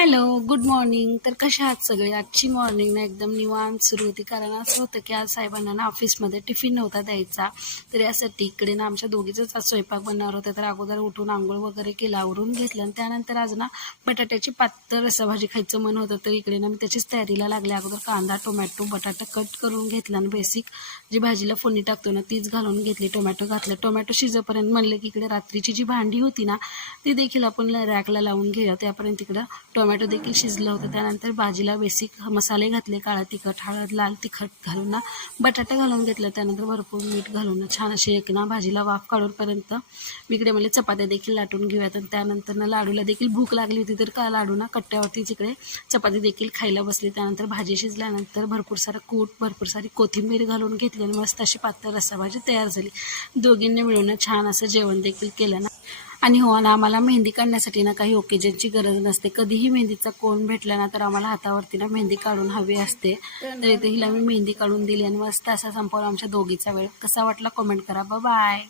Hello, good morning. तर कशा आहात सगळे? आजची मॉर्निंग ना एकदम निवांत सुरू होती, कारण असं होतं की आज साहेबांना ना ऑफिसमध्ये टिफिन नव्हता द्यायचा. तर यासाठी इकडे ना आमच्या दोघीचाच आज स्वयंपाक बनणार होता. तर अगोदर उठून आंघोळ वगैरे केलं, आवरून घेतलं आणि त्यानंतर आज ना बटाट्याची पातळ रस्साभाजी खायचं मन होतं. तर इकडे ना मी त्याचीच तयारीला लागले. अगोदर कांदा, टोमॅटो, बटाटा कट करून घेतला आणि बेसिक जी भाजीला फोडणी टाकतो ना तीच घालून घेतली. टोमॅटो घातलं. टोमॅटो शिजेपर्यंत म्हणलं की इकडे रात्रीची जी भांडी होती ना ती देखील आपण रॅकला लावून घेऊया. त्यापर्यंत इकडं टोमॅटो देखील शिजलं होतं. त्यानंतर भाजीला बेसिक मसाले घातले, काळा तिखट, हळद, लाल तिखट घालून ना बटाटा घालून घेतलं. त्यानंतर भरपूर मीठ घालून छान अशी एक ना भाजीला वाफ काढूपर्यंत मी इकडे मला चपात्या देखील लाटून घेऊयात. आणि त्यानंतर ना लाडूला देखील भूक लागली होती, तर का लाडू ना कट्ट्यावरतीच इकडे चपाती देखील खायला बसली. त्यानंतर भाजी शिजल्यानंतर भरपूर सारं कूट, भरपूर सारी कोथिंबीर घालून घेतली आणि मस्त अशी पातळ रस्साभाजी तयार झाली. दोघींनी मिळून छान असं जेवण देखील केलं ना. आणि हो ना, आम्हाला मेहंदी काढण्यासाठी ना काही ओकेजनची गरज नसते. कधीही मेहंदीचा कोण भेटला ना तर आम्हाला हातावरती ना मेहंदी काढून हवी असते. तर इथे हिला मी मेहंदी काढून दिली आणि मस्त असा संपवला आमच्या दोघीचा वेळ. कसा वाटला कमेंट करा. बाय.